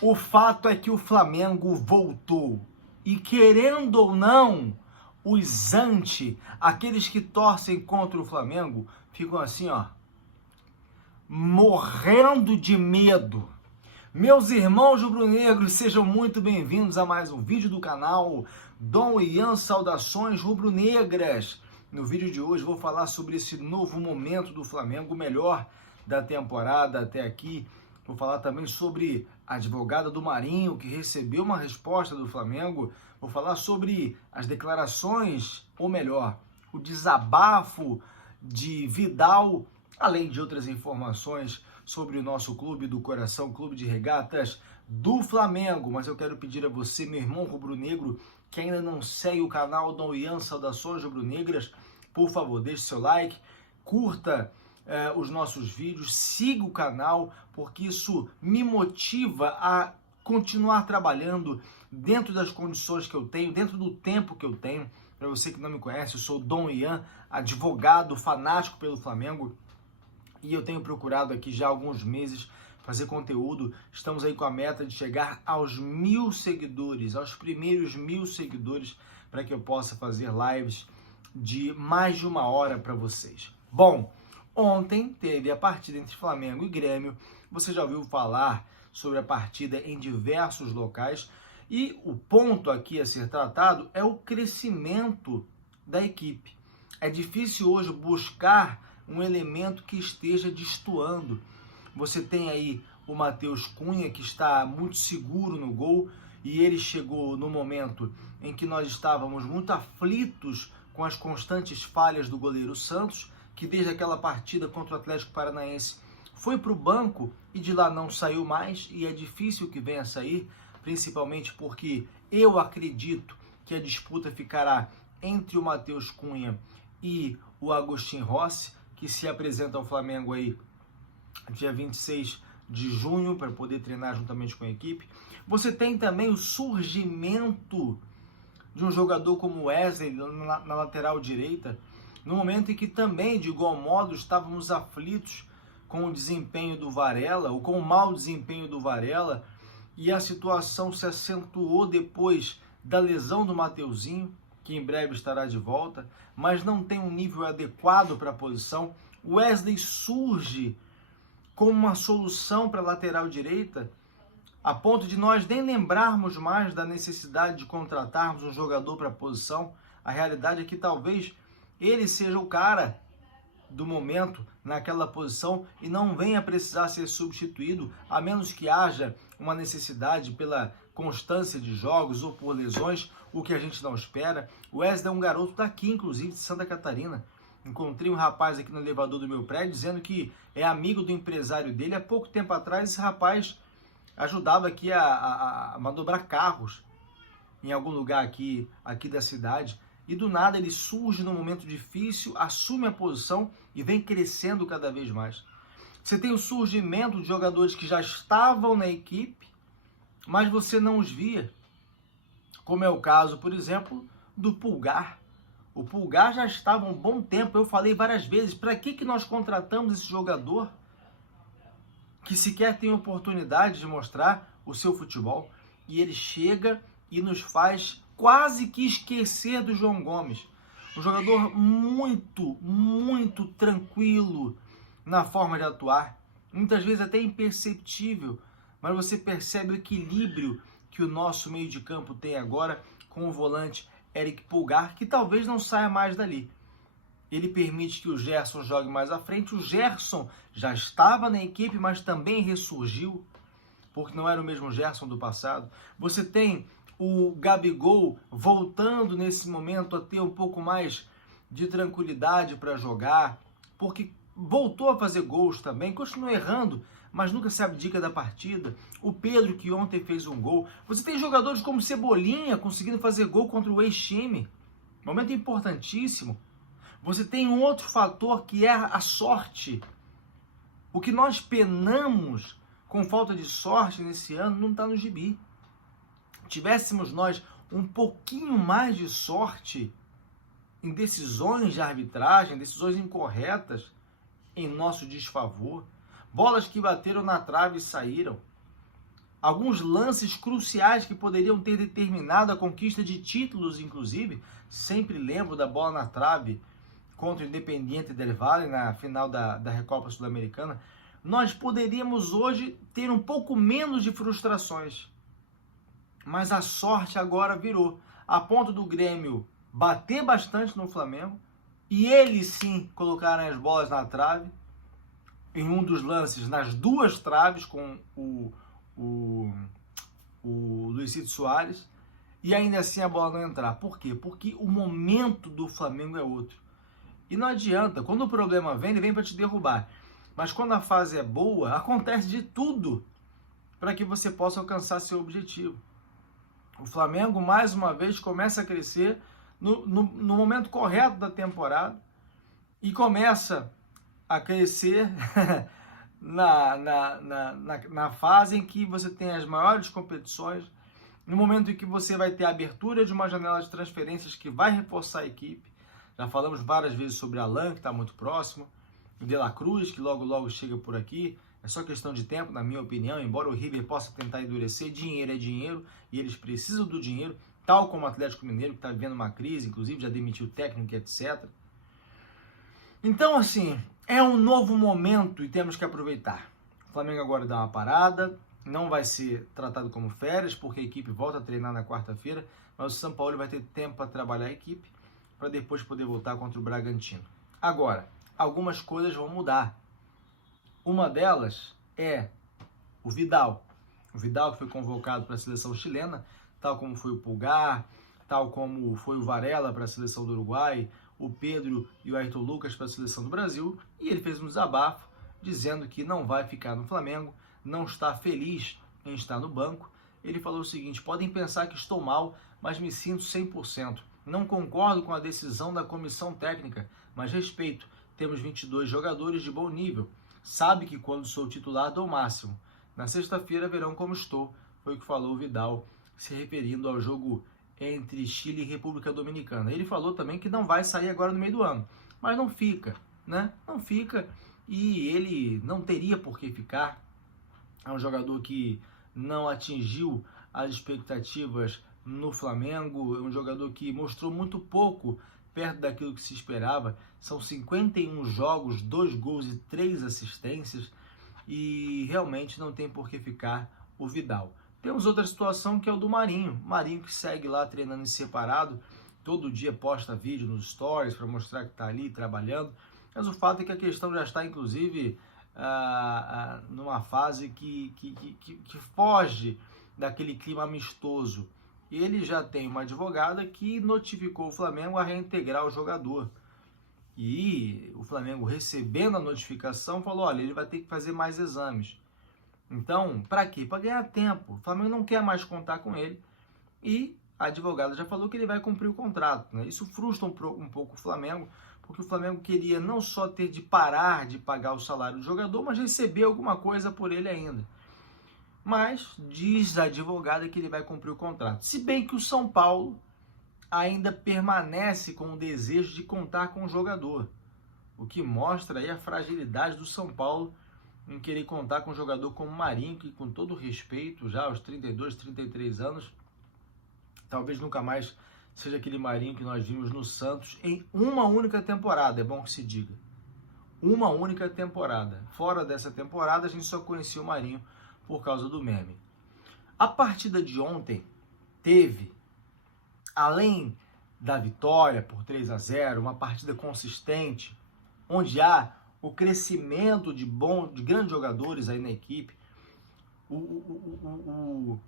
O fato é que o Flamengo voltou. E querendo ou não, os aqueles que torcem contra o Flamengo, ficam assim, ó, morrendo de medo. Meus irmãos rubro-negros, sejam muito bem-vindos a mais um vídeo do canal Dom Ian Saudações Rubro-Negras. No vídeo de hoje vou falar sobre esse novo momento do Flamengo, o melhor da temporada até aqui. Vou falar também sobre a advogada do Marinho, que recebeu uma resposta do Flamengo. Vou falar sobre as declarações, ou melhor, o desabafo de Vidal, além de outras informações sobre o nosso clube do coração, Clube de Regatas do Flamengo. Mas eu quero pedir a você, meu irmão rubro-negro, que ainda não segue o canal Dom Ian Saudações Rubro-Negras, por favor, deixe seu like, curta os nossos vídeos, siga o canal, porque isso me motiva a continuar trabalhando dentro das condições que eu tenho, dentro do tempo que eu tenho. Para você que não me conhece, eu sou Dom Ian, advogado fanático pelo Flamengo, e eu tenho procurado aqui já há alguns meses fazer conteúdo. Estamos aí com a meta de chegar aos 1000 seguidores, aos primeiros 1000 seguidores, para que eu possa fazer lives de mais de 1 hora para vocês. Bom, ontem teve a partida entre Flamengo e Grêmio. Você já ouviu falar sobre a partida em diversos locais. E o ponto aqui a ser tratado é o crescimento da equipe. É difícil hoje buscar um elemento que esteja destoando. Você tem aí o Matheus Cunha, que está muito seguro no gol, e ele chegou no momento em que nós estávamos muito aflitos com as constantes falhas do goleiro Santos, que desde aquela partida contra o Atlético Paranaense foi para o banco e de lá não saiu mais, e é difícil que venha a sair, principalmente porque eu acredito que a disputa ficará entre o Matheus Cunha e o Agostinho Rossi, que se apresenta ao Flamengo aí dia 26 de junho para poder treinar juntamente com a equipe. Você tem também o surgimento de um jogador como Wesley na lateral direita, no momento em que também, de igual modo, estávamos aflitos com o desempenho do Varela, ou com o mau desempenho do Varela, e a situação se acentuou depois da lesão do Mateuzinho, que em breve estará de volta, mas não tem um nível adequado para a posição. O Wesley surge como uma solução para a lateral direita, a ponto de nós nem lembrarmos mais da necessidade de contratarmos um jogador para a posição. A realidade é que talvez ele seja o cara do momento naquela posição e não venha precisar ser substituído, a menos que haja uma necessidade pela constância de jogos ou por lesões, o que a gente não espera. O Wesley é um garoto daqui, inclusive, de Santa Catarina. Encontrei um rapaz aqui no elevador do meu prédio dizendo que é amigo do empresário dele. Há pouco tempo atrás, esse rapaz ajudava aqui a manobrar carros em algum lugar aqui da cidade. E do nada ele surge num momento difícil, assume a posição e vem crescendo cada vez mais. Você tem o surgimento de jogadores que já estavam na equipe, mas você não os via. Como é o caso, por exemplo, do Pulgar. O Pulgar já estava há um bom tempo. Eu falei várias vezes, para que nós contratamos esse jogador que sequer tem oportunidade de mostrar o seu futebol? E ele chega e nos faz quase que esquecer do João Gomes. Um jogador muito tranquilo na forma de atuar. Muitas vezes até imperceptível, mas você percebe o equilíbrio que o nosso meio de campo tem agora com o volante Eric Pulgar, que talvez não saia mais dali. Ele permite que o Gerson jogue mais à frente. O Gerson já estava na equipe, mas também ressurgiu, porque não era o mesmo Gerson do passado. Você tem o Gabigol voltando nesse momento a ter um pouco mais de tranquilidade para jogar, porque voltou a fazer gols também, continua errando, mas nunca se abdica da partida. O Pedro, que ontem fez um gol. Você tem jogadores como Cebolinha conseguindo fazer gol contra o ex-time, momento importantíssimo. Você tem um outro fator que é a sorte. O que nós penamos com falta de sorte nesse ano não está no gibi. Tivéssemos nós um pouquinho mais de sorte em decisões de arbitragem, decisões incorretas em nosso desfavor, bolas que bateram na trave e saíram, alguns lances cruciais que poderiam ter determinado a conquista de títulos, inclusive. Sempre lembro da bola na trave contra o Independiente del Valle na final da Recopa Sul-Americana. Nós poderíamos hoje ter um pouco menos de frustrações, mas a sorte agora virou, a ponto do Grêmio bater bastante no Flamengo e eles sim colocarem as bolas na trave, em um dos lances nas duas traves com o Luizito Soares, e ainda assim a bola não entrar. Por quê? Porque o momento do Flamengo é outro. E não adianta, quando o problema vem, ele vem para te derrubar. Mas quando a fase é boa, acontece de tudo para que você possa alcançar seu objetivo. O Flamengo, mais uma vez, começa a crescer no momento correto da temporada e começa a crescer na fase em que você tem as maiores competições, no momento em que você vai ter a abertura de uma janela de transferências que vai reforçar a equipe. Já falamos várias vezes sobre Alan, que está muito próximo, o De La Cruz, que logo logo chega por aqui. É só questão de tempo, na minha opinião, embora o River possa tentar endurecer, dinheiro é dinheiro e eles precisam do dinheiro, tal como o Atlético Mineiro, que está vivendo uma crise, inclusive já demitiu o técnico, etc. Então, assim, é um novo momento e temos que aproveitar. O Flamengo agora dá uma parada, não vai ser tratado como férias, porque a equipe volta a treinar na quarta-feira, mas o São Paulo vai ter tempo para trabalhar a equipe, para depois poder voltar contra o Bragantino. Agora, algumas coisas vão mudar. Uma delas é o Vidal. O Vidal que foi convocado para a seleção chilena, tal como foi o Pulgar, tal como foi o Varela para a seleção do Uruguai, o Pedro e o Ayrton Lucas para a seleção do Brasil, e ele fez um desabafo dizendo que não vai ficar no Flamengo, não está feliz em estar no banco. Ele falou o seguinte: podem pensar que estou mal, mas me sinto 100%. Não concordo com a decisão da comissão técnica, mas respeito. Temos 22 jogadores de bom nível. Sabe que quando sou titular dou o máximo. Na sexta-feira verão como estou, foi o que falou o Vidal, se referindo ao jogo entre Chile e República Dominicana. Ele falou também que não vai sair agora no meio do ano, mas não fica, né? Não fica, e ele não teria por que ficar. É um jogador que não atingiu as expectativas no Flamengo, é um jogador que mostrou muito pouco perto daquilo que se esperava. São 51 jogos, 2 gols e 3 assistências, e realmente não tem por que ficar o Vidal. Temos outra situação que é o do Marinho. Marinho que segue lá treinando em separado, todo dia posta vídeo nos stories para mostrar que está ali trabalhando, mas o fato é que a questão já está inclusive numa fase que foge daquele clima amistoso. Ele já tem uma advogada que notificou o Flamengo a reintegrar o jogador. E o Flamengo, recebendo a notificação, falou: olha, ele vai ter que fazer mais exames. Então, para quê? Para ganhar tempo. O Flamengo não quer mais contar com ele. E a advogada já falou que ele vai cumprir o contrato, né? Isso frustra um pouco o Flamengo, porque o Flamengo queria não só ter de parar de pagar o salário do jogador, mas receber alguma coisa por ele ainda. Mas diz a advogada que ele vai cumprir o contrato. Se bem que o São Paulo ainda permanece com o desejo de contar com o jogador, o que mostra aí a fragilidade do São Paulo em querer contar com um jogador como Marinho, que, com todo respeito, já aos 32, 33 anos, talvez nunca mais seja aquele Marinho que nós vimos no Santos em uma única temporada, é bom que se diga. Uma única temporada. Fora dessa temporada, a gente só conhecia o Marinho por causa do meme. A partida de ontem teve, além da vitória por 3-0, uma partida consistente, onde há o crescimento de grandes jogadores aí na equipe. O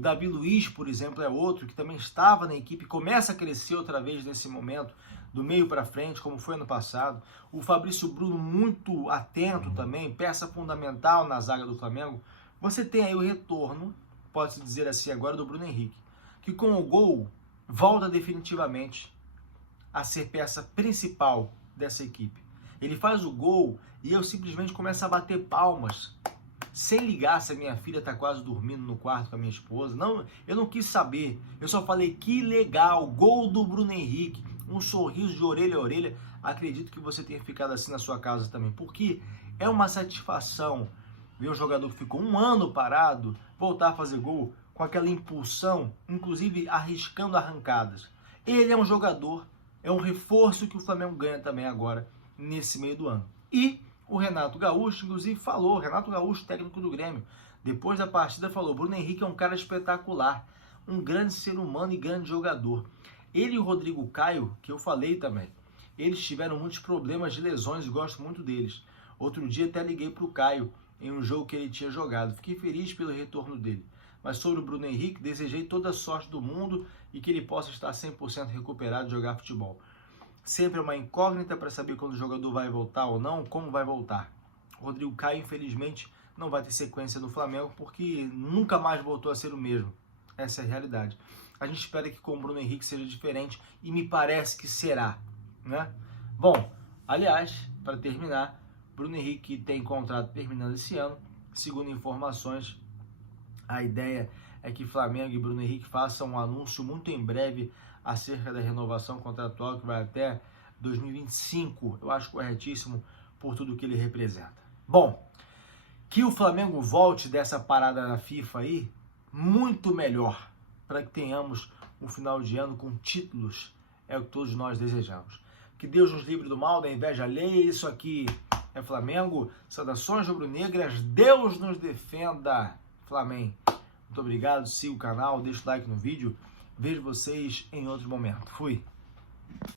Davi Luiz, por exemplo, é outro que também estava na equipe, começa a crescer outra vez nesse momento, do meio para frente, como foi ano passado. O Fabrício Bruno, muito atento também, peça fundamental na zaga do Flamengo. Você tem aí o retorno, pode-se dizer assim agora, do Bruno Henrique, que com o gol volta definitivamente a ser peça principal dessa equipe. Ele faz o gol e eu simplesmente começo a bater palmas, sem ligar se a minha filha está quase dormindo no quarto com a minha esposa. Não, eu não quis saber, eu só falei: que legal, gol do Bruno Henrique, um sorriso de orelha a orelha. Acredito que você tenha ficado assim na sua casa também, porque é uma satisfação ver um jogador que ficou um ano parado voltar a fazer gol com aquela impulsão, inclusive arriscando arrancadas. Ele é um jogador, é um reforço que o Flamengo ganha também agora, nesse meio do ano. E o Renato Gaúcho, inclusive, falou, Renato Gaúcho, técnico do Grêmio, depois da partida falou, Bruno Henrique é um cara espetacular, um grande ser humano e grande jogador. Ele e o Rodrigo Caio, que eu falei também, eles tiveram muitos problemas de lesões e gosto muito deles. Outro dia até liguei para o Caio em um jogo que ele tinha jogado. Fiquei feliz pelo retorno dele. Mas sobre o Bruno Henrique, desejei toda a sorte do mundo e que ele possa estar 100% recuperado e jogar futebol. Sempre é uma incógnita para saber quando o jogador vai voltar ou não, como vai voltar. O Rodrigo Caio, infelizmente, não vai ter sequência no Flamengo porque nunca mais voltou a ser o mesmo. Essa é a realidade. A gente espera que com o Bruno Henrique seja diferente e me parece que será, né? Bom, aliás, para terminar, Bruno Henrique tem contrato terminando esse ano. Segundo informações, a ideia é que Flamengo e Bruno Henrique façam um anúncio muito em breve acerca da renovação contratual que vai até 2025. Eu acho corretíssimo por tudo que ele representa. Bom, que o Flamengo volte dessa parada na FIFA aí, muito melhor, para que tenhamos um final de ano com títulos, é o que todos nós desejamos. Que Deus nos livre do mal, da inveja alheia. Isso aqui é Flamengo. Saudações rubro-negras. Deus nos defenda. Flamengo. Muito obrigado. Siga o canal, deixa o like no vídeo. Vejo vocês em outro momento. Fui.